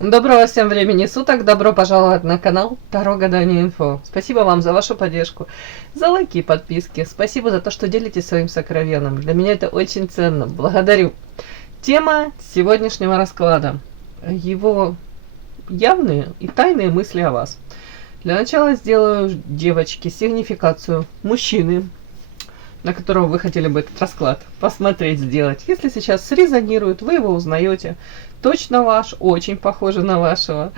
Доброго всем времени суток, добро пожаловать на канал Таро Гадание Инфо. Спасибо вам за вашу поддержку, за лайки и подписки. Спасибо за то, что делитесь своим сокровенным. Для меня это очень ценно. Благодарю. Тема сегодняшнего расклада. Его явные и тайные мысли о вас. Для начала сделаю, девочки, сигнификацию мужчины, на которого вы хотели бы этот расклад посмотреть, сделать. Если сейчас срезонирует, вы его узнаете. Точно ваш, очень похоже на вашего.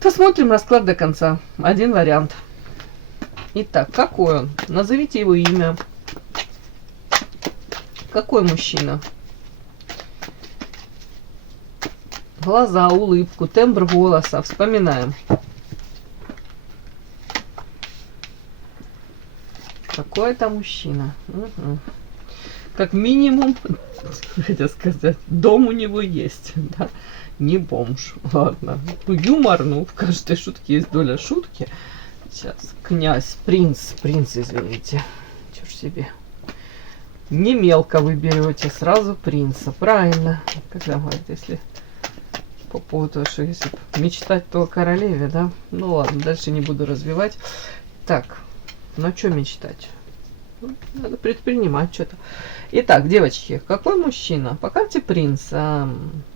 Посмотрим расклад до конца. Один вариант. Итак, какой он? Назовите его имя. Какой мужчина? Глаза, улыбку, тембр голоса. Вспоминаем. Какой это мужчина? Угу. Как минимум, хотел сказать, дом у него есть, да? Не бомж. Ладно. Юмор, ну, в каждой шутке есть доля шутки. Сейчас. Князь, принц, извините. Чё ж себе. Не мелко вы берете, сразу принца. Правильно. Когда говорят, если по поводу того, что если мечтать, то о королеве, да? Ну ладно, дальше не буду развивать. Так. Ну, что мечтать? Надо предпринимать что-то. Итак, девочки, какой мужчина? По карте принца.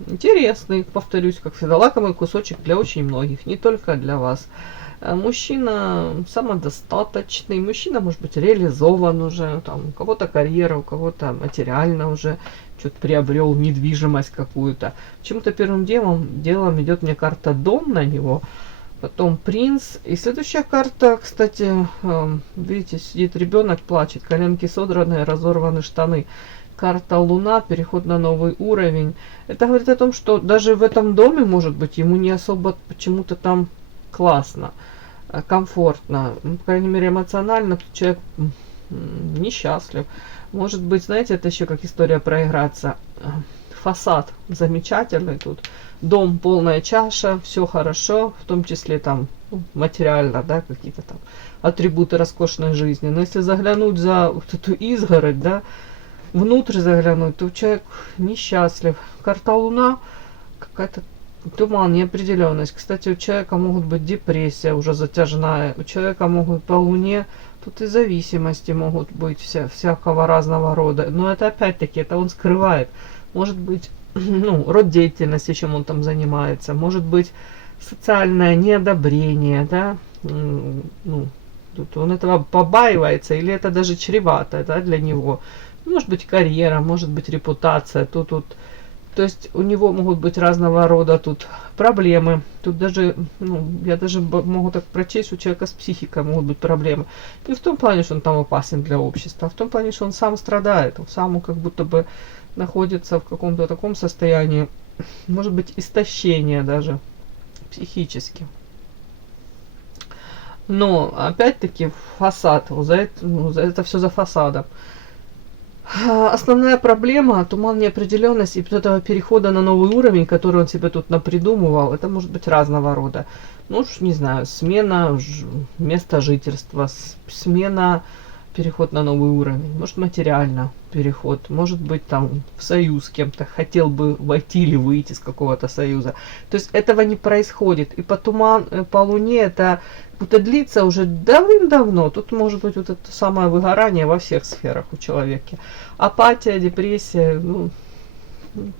Интересный, повторюсь, как всегда, лакомый кусочек для очень многих, не только для вас. Мужчина самодостаточный, мужчина может быть реализован уже, там, у кого-то карьера, у кого-то материально уже что-то приобрел, недвижимость какую-то. Чем-то первым делом идет мне карта дом на него. Потом принц. И следующая карта, кстати, видите, сидит ребенок, плачет, коленки содранные, разорваны штаны. Карта Луна, переход на новый уровень. Это говорит о том, что даже в этом доме, может быть, ему не особо почему-то там классно, комфортно. По крайней мере, эмоционально человек несчастлив. Может быть, знаете, это еще как история проиграться. Фасад замечательный тут. Дом полная чаша, все хорошо, в том числе там материально, да, какие-то там атрибуты роскошной жизни. Но если заглянуть за вот эту изгородь, да, внутрь заглянуть, то человек несчастлив. Карта Луна, какая-то туман, неопределенность. Кстати, у человека могут быть депрессия уже затяжная, у человека могут по Луне, тут и зависимости могут быть всякого разного рода. Но это опять-таки, это он скрывает. Может быть, ну, род деятельности, чем он там занимается, может быть, социальное неодобрение, да, ну, тут он этого побаивается, или это даже чревато, да, для него. Может быть, карьера, может быть, репутация, то есть у него могут быть разного рода тут проблемы. Тут даже, ну, я даже могу так прочесть, у человека с психикой могут быть проблемы. Не в том плане, что он там опасен для общества, а в том плане, что он сам страдает, он сам как будто бы находится в каком-то таком состоянии, может быть, истощения даже психически. Но опять-таки фасад, за это все за фасадом. Основная проблема, туман, неопределенность и вот этого перехода на новый уровень, который он себе тут напридумывал, это может быть разного рода. Ну, не знаю, смена места жительства, смена, переход на новый уровень, может материально переход, может быть там в союз с кем-то, хотел бы войти или выйти из какого-то союза. То есть этого не происходит. И по Луне это длится уже давным-давно. Тут может быть вот это самое выгорание во всех сферах у человека. Апатия, депрессия, ну,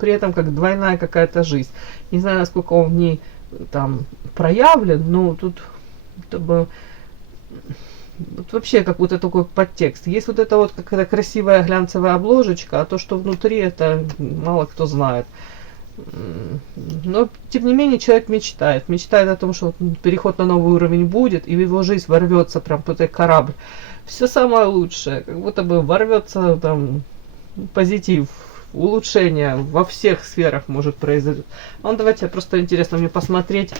при этом как двойная какая-то жизнь. Не знаю, насколько он в ней там проявлен, но тут вот вообще какой-то такой подтекст. Есть вот это вот какая-то красивая глянцевая обложечка, а то, что внутри, это мало кто знает. Но, тем не менее, человек мечтает. Мечтает о том, что переход на новый уровень будет, и в его жизнь ворвется прям вот этот корабль. Все самое лучшее. Как будто бы ворвется там позитив, улучшение во всех сферах может произойти. Давайте просто интересно мне посмотреть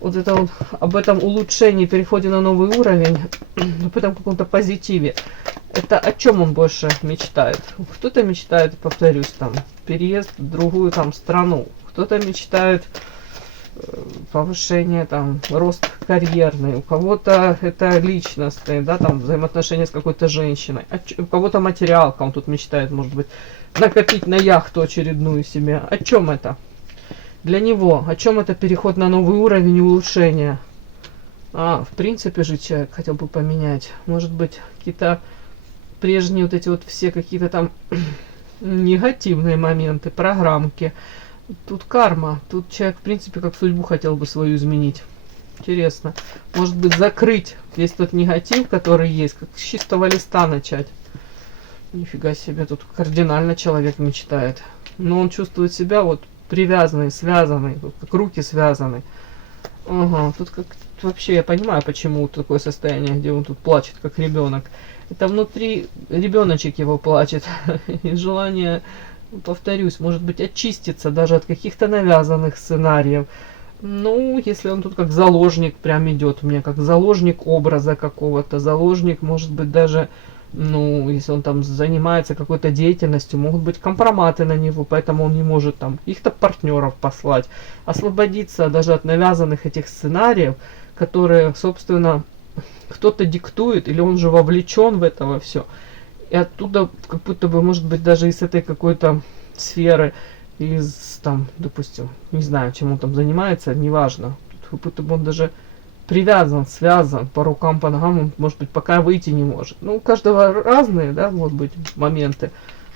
вот это вот, об этом улучшении, переходе на новый уровень, об этом каком-то позитиве. Это о чем он больше мечтает? Кто-то мечтает, повторюсь, там, переезд в другую там страну. Кто-то мечтает повышение, там, рост карьерный. У кого-то это личностный, да, там, взаимоотношения с какой-то женщиной. У кого-то материалка, он тут мечтает, может быть, накопить на яхту очередную себе. О чем это? Для него о чем это переход на новый уровень и улучшение? В принципе же человек хотел бы поменять. Может быть, какие-то прежние вот эти вот все какие-то там негативные моменты, программки. Тут карма. Тут человек, в принципе, как судьбу хотел бы свою изменить. Интересно. Может быть, закрыть весь тот негатив, который есть, как с чистого листа начать. Нифига себе, тут кардинально человек мечтает. Но он чувствует себя вот привязанный, связанный, вот как руки связаны. Ага, тут как вообще я понимаю, почему такое состояние, где он тут плачет, как ребенок. Это внутри ребеночек его плачет. И желание, повторюсь, может быть, очиститься даже от каких-то навязанных сценариев. Ну, если он тут как заложник прям идет, у меня как заложник образа какого-то, заложник, может быть, даже, ну, если он там занимается какой-то деятельностью, могут быть компроматы на него, поэтому он не может там каких-то партнеров послать, освободиться даже от навязанных этих сценариев, которые, собственно, кто-то диктует, или он же вовлечен в это во все. И оттуда, как будто бы, может быть, даже из этой какой-то сферы, из там, допустим, не знаю, чем он там занимается, неважно. Как будто бы он даже привязан, связан по рукам, по ногам, он, может быть, пока выйти не может. Ну, у каждого разные, да, могут быть моменты.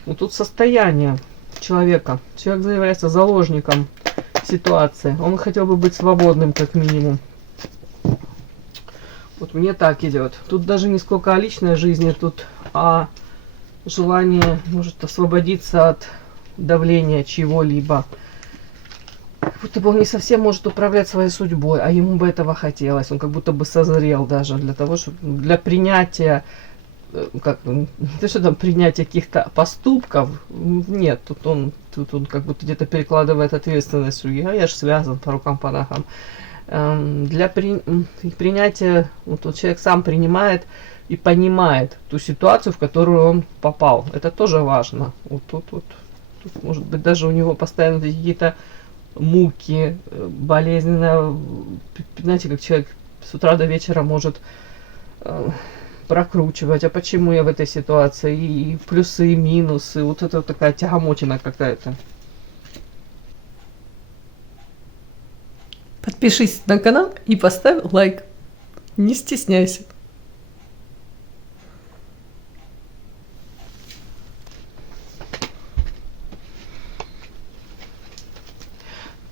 Но тут состояние человека. Человек является заложником ситуации. Он хотел бы быть свободным, как минимум. Вот мне так идет. Тут даже не сколько о личной жизни, тут о желании, может, освободиться от давления чего-либо. Как будто бы он не совсем может управлять своей судьбой, а ему бы этого хотелось. Он как будто бы созрел даже для того, чтобы для принятия, как, не то, что там принятия каких-то поступков. Нет, тут он как будто где-то перекладывает ответственность. Я же связан по рукам, по ногам. Для принятия, вот человек сам принимает и понимает ту ситуацию, в которую он попал. Это тоже важно. Вот тут, может быть, даже у него постоянно какие-то муки, болезненно, знаете, как человек с утра до вечера может прокручивать, а почему я в этой ситуации, и плюсы, и минусы, вот это вот такая тягомотина какая-то. Подпишись на канал и поставь лайк. Не стесняйся.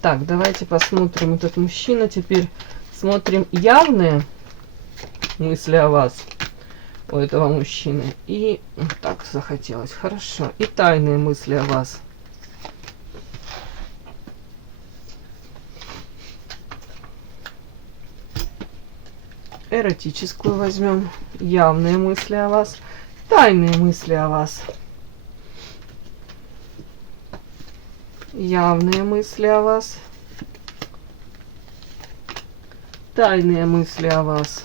Так, давайте посмотрим этот мужчина. Теперь смотрим явные мысли о вас у этого мужчины. И так захотелось. Хорошо. И тайные мысли о вас. Эротическую возьмем. Явные мысли о вас. Тайные мысли о вас. Явные мысли о вас. Тайные мысли о вас.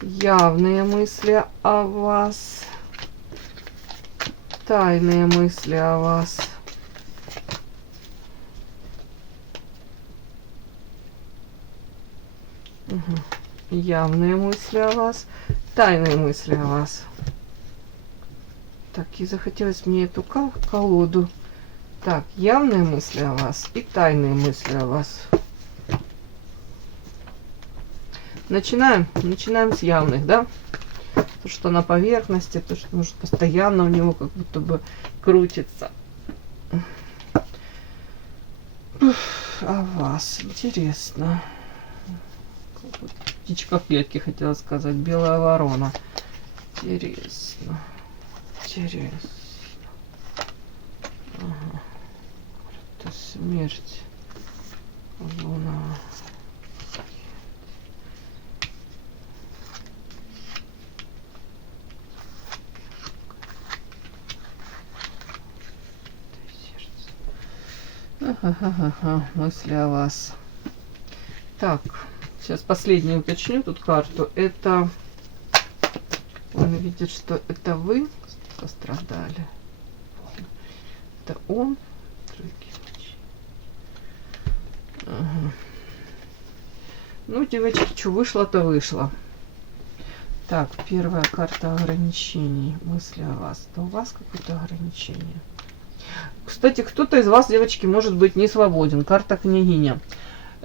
Явные мысли о вас. Тайные мысли о вас. Явные мысли о вас. Тайные мысли о вас. Так, и захотелось мне эту колоду. Так, явные мысли о вас и тайные мысли о вас. Начинаем с явных, да? То, что на поверхности, то, что может постоянно у него как будто бы крутится. О вас, интересно. Птичка в клетке, хотела сказать, белая ворона. Интересно. Интересно. Ага. Это смерть. Луна. Ага, мысли о вас. Так, сейчас последнюю уточню тут карту. Это он видит, что это вы пострадали. Это он. Ага. Ну, девочки, что вышло, то вышло. Так, первая карта ограничений. Мысли о вас. Да у вас какое-то ограничение. Кстати, кто-то из вас, девочки, может быть не свободен. Карта княгиня.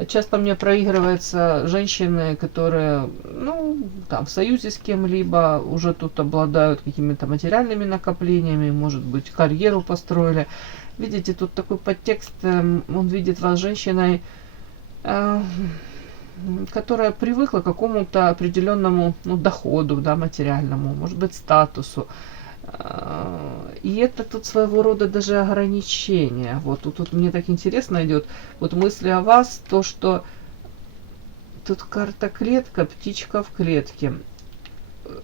Часто мне проигрываются женщины, которые, ну, там, в союзе с кем-либо, уже тут обладают какими-то материальными накоплениями, может быть, карьеру построили. Видите, тут такой подтекст, он видит вас женщиной, которая привыкла к какому-то определенному, ну, доходу, да, материальному, может быть, статусу. И это тут своего рода даже ограничение. Вот тут мне так интересно идет. Вот мысли о вас, то, что тут карта клетка, птичка в клетке.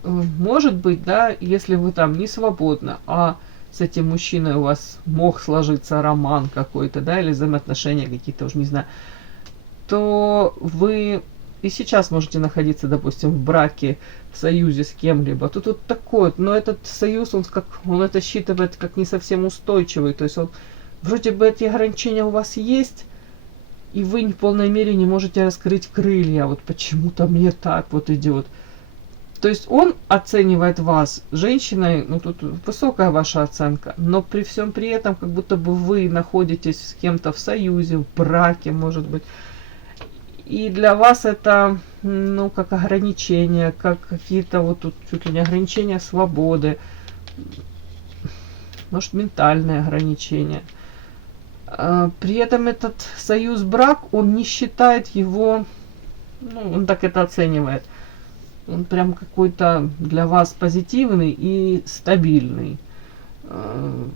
Может быть, да, если вы там не свободны, а с этим мужчиной у вас мог сложиться роман какой-то, да, или взаимоотношения какие-то, уже не знаю, то вы и сейчас можете находиться, допустим, в браке, в союзе с кем-либо. Тут вот такой вот, но этот союз, он это считывает как не совсем устойчивый. То есть он, вроде бы эти ограничения у вас есть, и вы в полной мере не можете раскрыть крылья. Вот почему-то мне так вот идет. То есть он оценивает вас женщиной, ну тут высокая ваша оценка, но при всем при этом, как будто бы вы находитесь с кем-то в союзе, в браке, может быть. И для вас это, ну, как ограничения, как какие-то вот тут чуть ли не ограничения свободы, может, ментальные ограничения. При этом этот союз-брак, он не считает его, ну, он так это оценивает, он прям какой-то для вас позитивный и стабильный.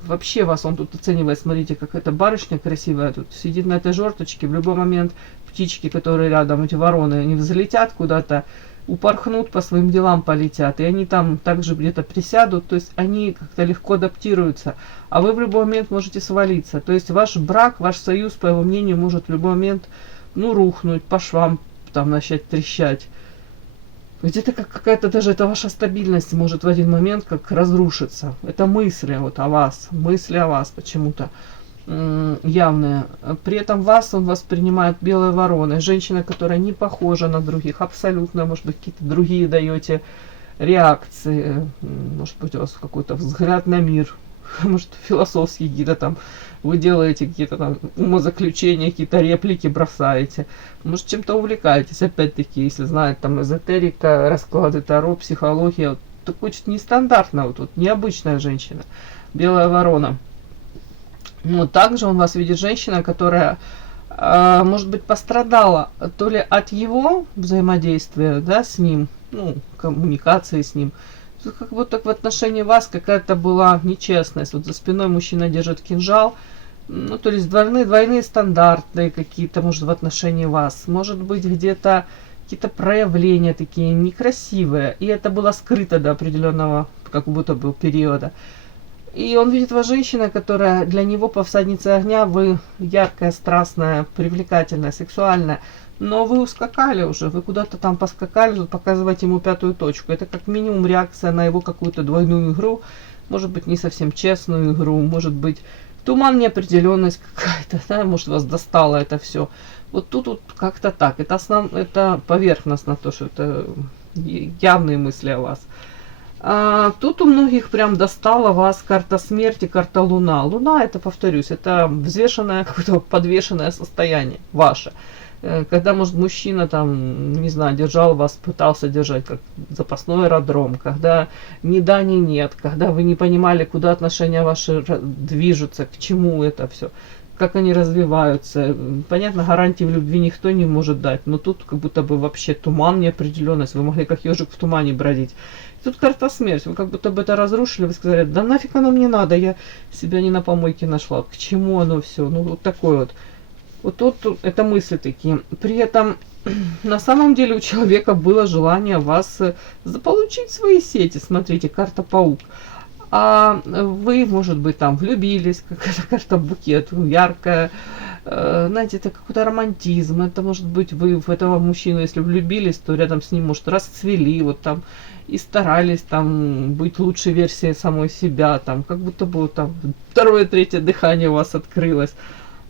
Вообще вас он тут оценивает, смотрите, как эта барышня красивая тут сидит на этой жерточке, в любой момент птички, которые рядом, эти вороны, они взлетят куда-то, упорхнут, по своим делам полетят, и они там также где-то присядут, то есть они как-то легко адаптируются, а вы в любой момент можете свалиться, то есть ваш брак, ваш союз, по его мнению, может в любой момент, ну, рухнуть, по швам там начать трещать. Где-то какая-то даже эта ваша стабильность может в один момент как разрушиться. Это мысли вот о вас, мысли о вас почему-то явные. При этом вас он воспринимает белой вороной. Женщина, которая не похожа на других, абсолютно, может быть, какие-то другие даете реакции. Может быть, у вас какой-то взгляд на мир. Может, философские какие-то там, вы делаете какие-то там умозаключения, какие-то реплики бросаете. Может, чем-то увлекаетесь, опять-таки, если знаете, там, эзотерика, расклады Таро, психология. Вот, такой чуть нестандартная, вот необычная женщина, белая ворона. Но также он вас видит женщина, которая, может быть, пострадала то ли от его взаимодействия, да, с ним, ну, коммуникации с ним, как будто в отношении вас какая-то была нечестность. Вот за спиной мужчина держит кинжал. Ну, то есть двойные стандарты какие-то, может, в отношении вас. Может быть, где-то какие-то проявления такие некрасивые. И это было скрыто до определенного, как будто бы, периода. И он видит вас женщина, которая для него по всаднице огня, вы яркая, страстная, привлекательная, сексуальная. Но вы ускакали уже, вы куда-то там поскакали, тут показывать ему пятую точку. Это как минимум реакция на его какую-то двойную игру, может быть, не совсем честную игру, может быть, туман, неопределенность какая-то, да, может, вас достало это все. Вот тут вот как-то так. Это поверхностно то, что это явные мысли о вас. А тут у многих прям достала вас карта смерти, карта луна. Луна, это, повторюсь, это взвешенное, какое-то подвешенное состояние ваше. Когда, может, мужчина там, не знаю, держал вас, пытался держать как запасной аэродром, когда ни да, ни нет, когда вы не понимали, куда отношения ваши движутся, к чему это все, как они развиваются. Понятно, гарантии в любви никто не может дать, но тут как будто бы вообще туман, неопределенность, вы могли как ежик в тумане бродить. Тут карта смерть, вы как будто бы это разрушили, вы сказали, да нафиг оно мне надо, я себя не на помойке нашла, к чему оно все, ну вот такой вот. Вот тут это мысли такие. При этом на самом деле у человека было желание вас заполучить в свои сети. Смотрите, карта паук. А вы, может быть, там влюбились, какая-то карта букет, яркая. Знаете, это какой-то романтизм. Это может быть вы в этого мужчину, если влюбились, то рядом с ним, может, расцвели, вот там, и старались там быть лучшей версией самой себя, там, как будто бы там второе, третье дыхание у вас открылось.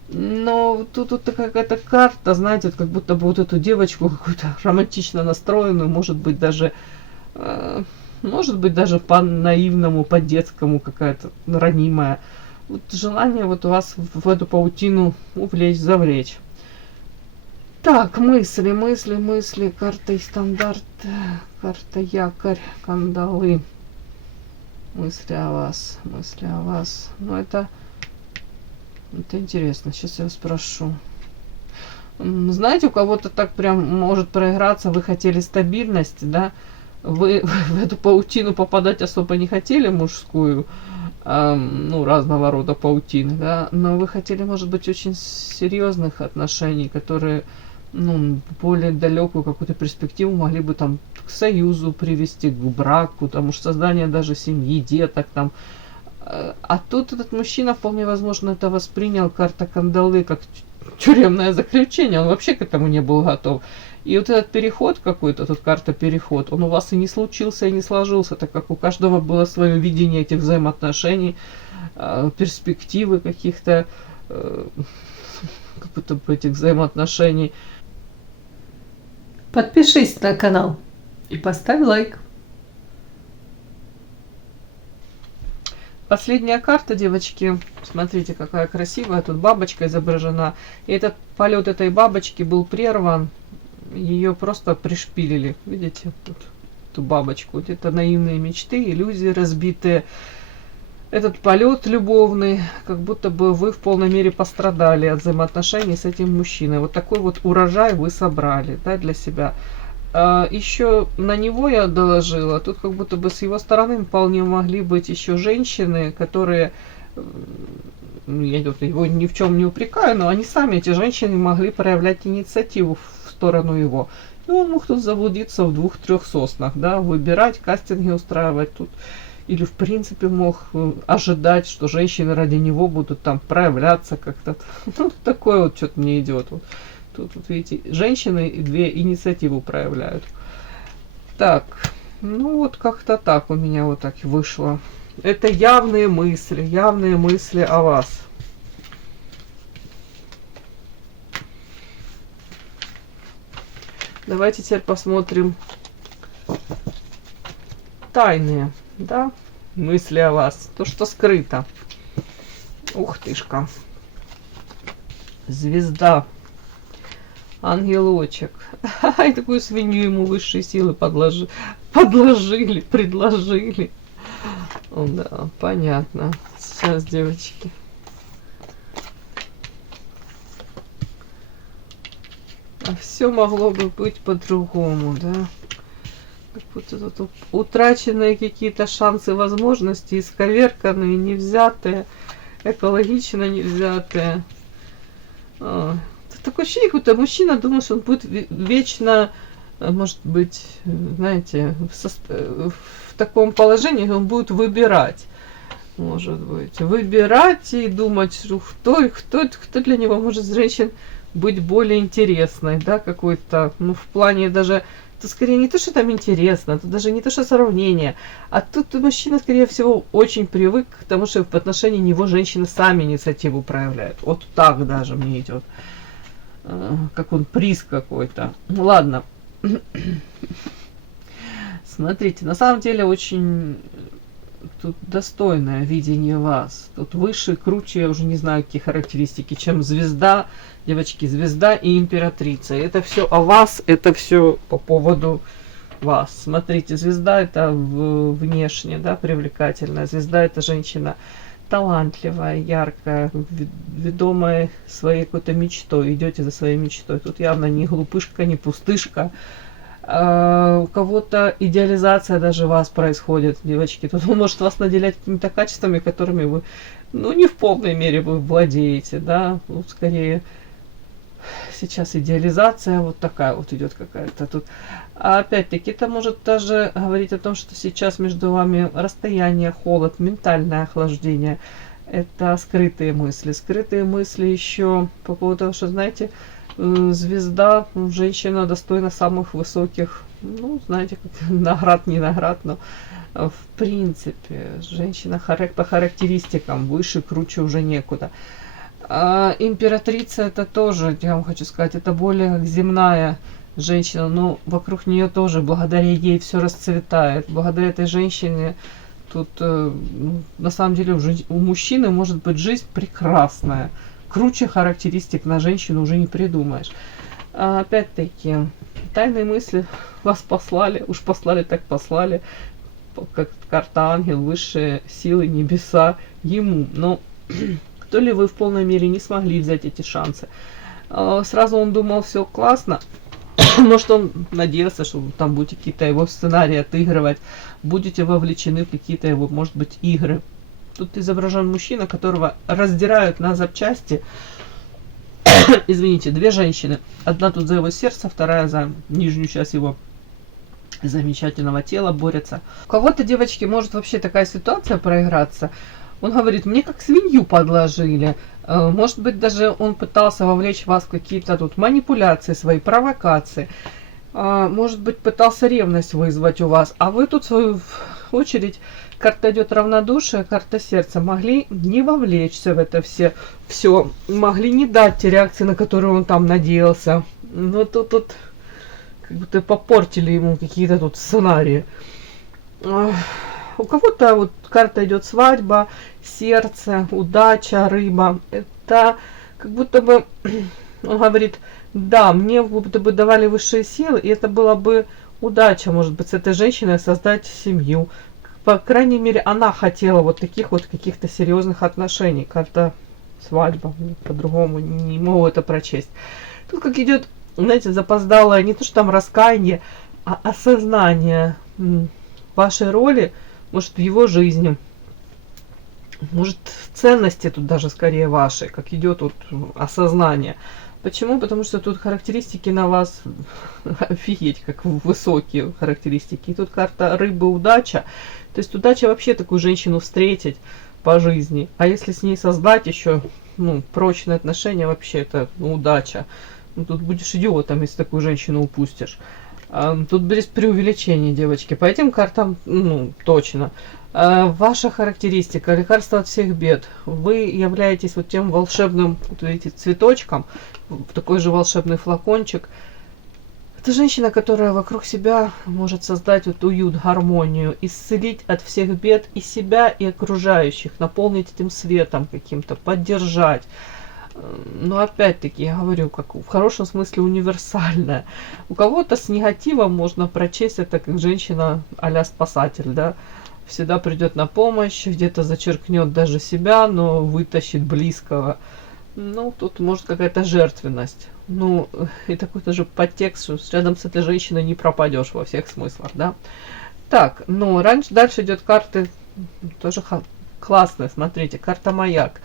Но тут какая-то карта, знаете, вот как будто бы вот эту девочку какую-то романтично настроенную, может быть, даже может быть, даже по-наивному, по-детскому какая-то ранимая. Вот желание вот у вас в эту паутину увлечь, завлечь. Так, мысли, карта и стандарт, карта якорь, кандалы. Мысли о вас. Ну, это интересно, сейчас я вас спрошу. Знаете, у кого-то так прям может проиграться, вы хотели стабильность, да? Вы в эту паутину попадать особо не хотели, мужскую, ну, разного рода паутины, да, но вы хотели, может быть, очень серьезных отношений, которые, ну, более далекую какую-то перспективу могли бы там к союзу привести, к браку, там уж создание даже семьи, деток там. А тут этот мужчина, вполне возможно, это воспринял, карта кандалы, как тюремное заключение, он вообще к этому не был готов. И вот этот переход какой-то, тут карта переход, он у вас и не случился, и не сложился, так как у каждого было свое видение этих взаимоотношений, перспективы каких-то, как будто бы этих взаимоотношений. Подпишись на канал и поставь лайк. Последняя карта, девочки, смотрите, какая красивая, тут бабочка изображена. И этот полет этой бабочки был прерван, ее просто пришпилили, видите, тут эту бабочку. Вот это наивные мечты, иллюзии разбитые. Этот полет любовный, как будто бы вы в полной мере пострадали от взаимоотношений с этим мужчиной. Вот такой вот урожай вы собрали, да, для себя. Еще на него я доложила, тут как будто бы с его стороны вполне могли быть еще женщины, которые, я его ни в чем не упрекаю, но они сами, эти женщины, могли проявлять инициативу в сторону его. И он мог тут заблудиться в 2-3 соснах, да, выбирать, кастинги устраивать тут. Или в принципе мог ожидать, что женщины ради него будут там проявляться как-то. Ну, такое вот что-то мне идет. Тут, видите, женщины и 2 инициативу проявляют. Так, ну вот как-то так у меня вот так вышло. Это явные мысли о вас. Давайте теперь посмотрим тайные, да, мысли о вас. То, что скрыто. Ух тышка. Звезда. Ангелочек. И такую свинью ему высшие силы предложили. Да, понятно. Сейчас, девочки. А все могло бы быть по-другому, да? Как будто тут утраченные какие-то шансы, возможности, исковерканные, невзятые, экологично невзятые. Такое ощущение, как будто мужчина думал, что он будет вечно, может быть, знаете, в таком положении он будет выбирать. Может быть, выбирать и думать, кто для него может из женщин быть более интересной, да, какой-то, ну, в плане даже, это скорее не то, что там интересно, это даже не то, что сравнение, а тут мужчина, скорее всего, очень привык к тому, что в отношении него женщины сами инициативу проявляют. Вот так даже мне идет. Как он приз какой-то. Ну ладно. Смотрите, на самом деле очень тут достойное видение вас. Тут выше, круче, я уже не знаю, какие характеристики, чем звезда, девочки, звезда и императрица. Это все о вас, это все по поводу вас. Смотрите, звезда это внешне, да, привлекательная. Звезда это женщина талантливая, яркая, ведомая своей какой-то мечтой, идете за своей мечтой. Тут явно не глупышка, не пустышка. У кого-то идеализация даже вас происходит, девочки. Тут он может вас наделять какими-то качествами, которыми вы, ну, не в полной мере вы владеете, да, ну, скорее сейчас идеализация вот такая вот идет какая-то тут. А опять-таки это может даже говорить о том, что сейчас между вами расстояние, холод, ментальное охлаждение. Это скрытые мысли. Скрытые мысли еще по поводу того, что, знаете, звезда, женщина достойна самых высоких, ну, знаете, как наград, не наград, но в принципе женщина по характеристикам выше, круче уже некуда. А императрица это тоже, я вам хочу сказать, это более земная женщина, но вокруг нее тоже, благодаря ей все расцветает. Благодаря этой женщине тут, на самом деле, у мужчины может быть жизнь прекрасная. Круче характеристик на женщину уже не придумаешь. А опять-таки, тайные мысли вас послали, уж послали так послали, как карта ангел, высшие силы, небеса ему. Но то ли вы в полной мере не смогли взять эти шансы. Сразу он думал, все классно. Может, он надеялся, что вы там будете какие-то его сценарии отыгрывать, будете вовлечены в какие-то его, может быть, игры. Тут изображен мужчина, которого раздирают на запчасти. Извините, две женщины. Одна тут за его сердце, вторая за нижнюю часть его замечательного тела борется. У кого-то, девочки, может вообще такая ситуация проиграться. Он говорит, мне как свинью подложили. Может быть, даже он пытался вовлечь вас в какие-то тут манипуляции свои, провокации. Может быть, пытался ревность вызвать у вас. А вы тут, в свою очередь, карта идет равнодушие, карта сердца. Могли не вовлечься в это все. Могли не дать те реакции, на которые он там надеялся. Но тут как будто попортили ему какие-то тут сценарии. У кого-то вот карта идет свадьба, сердце, удача, рыба. Это как будто бы, он говорит, да, мне будто бы давали высшие силы, и это была бы удача, может быть, с этой женщиной создать семью. По крайней мере, она хотела вот таких вот каких-то серьезных отношений. Карта свадьба, по-другому не могу это прочесть. Тут как идет, знаете, запоздалое, не то что там раскаяние, а осознание вашей роли, может, в его жизни, может, ценности тут даже скорее ваши, как идет вот осознание. Почему? Потому что тут характеристики на вас, офигеть, как высокие характеристики. И тут карта рыбы, удача. То есть удача вообще такую женщину встретить по жизни. А если с ней создать еще прочные отношения, вообще это удача. Тут будешь идиотом, если такую женщину упустишь. Тут без преувеличения, девочки. По этим картам, точно. Ваша характеристика, лекарство от всех бед. Вы являетесь вот тем волшебным, вот видите, цветочком, такой же волшебный флакончик. Это женщина, которая вокруг себя может создать вот уют, гармонию, исцелить от всех бед и себя, и окружающих, наполнить этим светом каким-то, поддержать. Но опять-таки, я говорю, как в хорошем смысле универсальная. У кого-то с негативом можно прочесть это как женщина а-ля спасатель, да. Всегда придет на помощь, где-то зачеркнет даже себя, но вытащит близкого. Тут может какая-то жертвенность. И такой-то же подтекст, что рядом с этой женщиной не пропадешь во всех смыслах, да. Так, дальше идет карты, тоже классные, смотрите, карта маяк.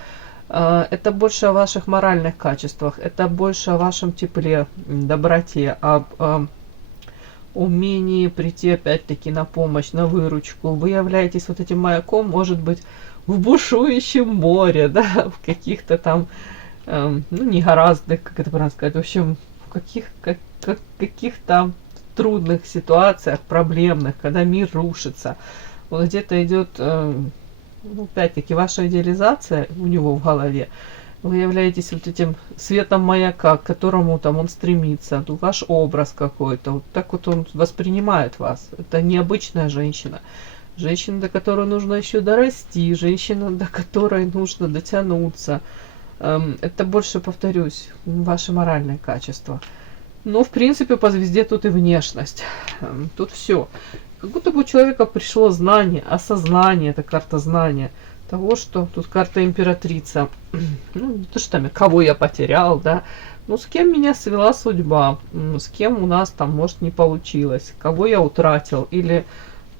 Это больше о ваших моральных качествах, это больше о вашем тепле, доброте, об умении прийти опять-таки на помощь, на выручку. Вы являетесь вот этим маяком, может быть, в бушующем море, да, в каких-то там, негораздых, как это правильно сказать, в общем, в каких-то трудных ситуациях, проблемных, когда мир рушится. Вот где-то идет, опять-таки, ваша идеализация у него в голове. Вы являетесь вот этим светом маяка, к которому там он стремится. Ваш образ какой-то. Вот так вот он воспринимает вас. Это необычная женщина. Женщина, до которой нужно еще дорасти. Женщина, до которой нужно дотянуться. Это больше, повторюсь, ваши моральные качества. В принципе, по звезде тут и внешность. Тут все. Как будто бы у человека пришло знание, осознание, это карта знания. Того, что тут карта императрица. Не то, что там, кого я потерял, да. С кем меня свела судьба, с кем у нас там, может, не получилось, кого я утратил, или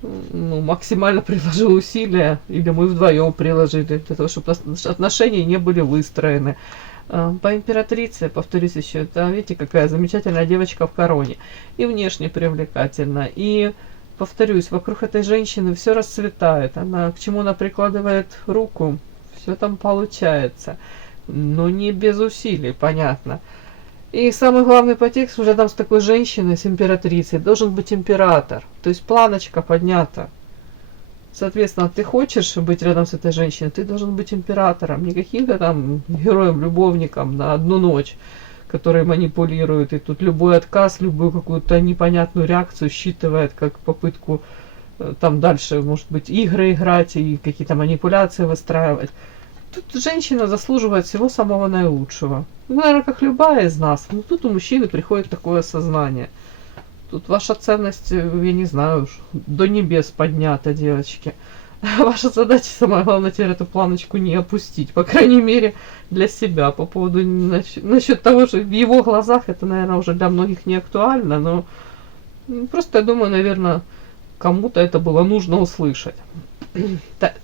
максимально приложил усилия, или мы вдвоем приложили, для того, чтобы отношения не были выстроены. По императрице, повторюсь еще, это, видите, какая замечательная девочка в короне. И внешне привлекательна, и повторюсь, вокруг этой женщины все расцветает. К чему она прикладывает руку, все там получается. Но не без усилий, понятно. И самый главный подтекст уже там с такой женщиной, с императрицей, должен быть император. То есть планочка поднята. Соответственно, ты хочешь быть рядом с этой женщиной, ты должен быть императором. Не каким-то там героем-любовником на одну ночь, которые манипулируют. И тут любой отказ, любую какую-то непонятную реакцию считывает как попытку там дальше, может быть, игры играть и какие-то манипуляции выстраивать. Тут женщина заслуживает всего самого наилучшего. Ну, наверное, как любая из нас. Но тут у мужчины приходит такое осознание. Тут ваша ценность, я не знаю, до небес поднята, девочки. Ваша задача, самое главное, теперь эту планочку не опустить. По крайней мере, для себя. По поводу насчет того, что в его глазах это, наверное, уже для многих не актуально. Но просто, я думаю, наверное, кому-то это было нужно услышать.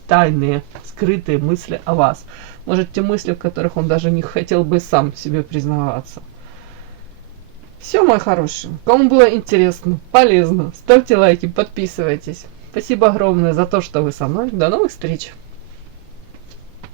Тайные, скрытые мысли о вас. Может, те мысли, в которых он даже не хотел бы сам себе признаваться. Все, мои хорошие. Кому было интересно, полезно, ставьте лайки, подписывайтесь. Спасибо огромное за то, что вы со мной. До новых встреч!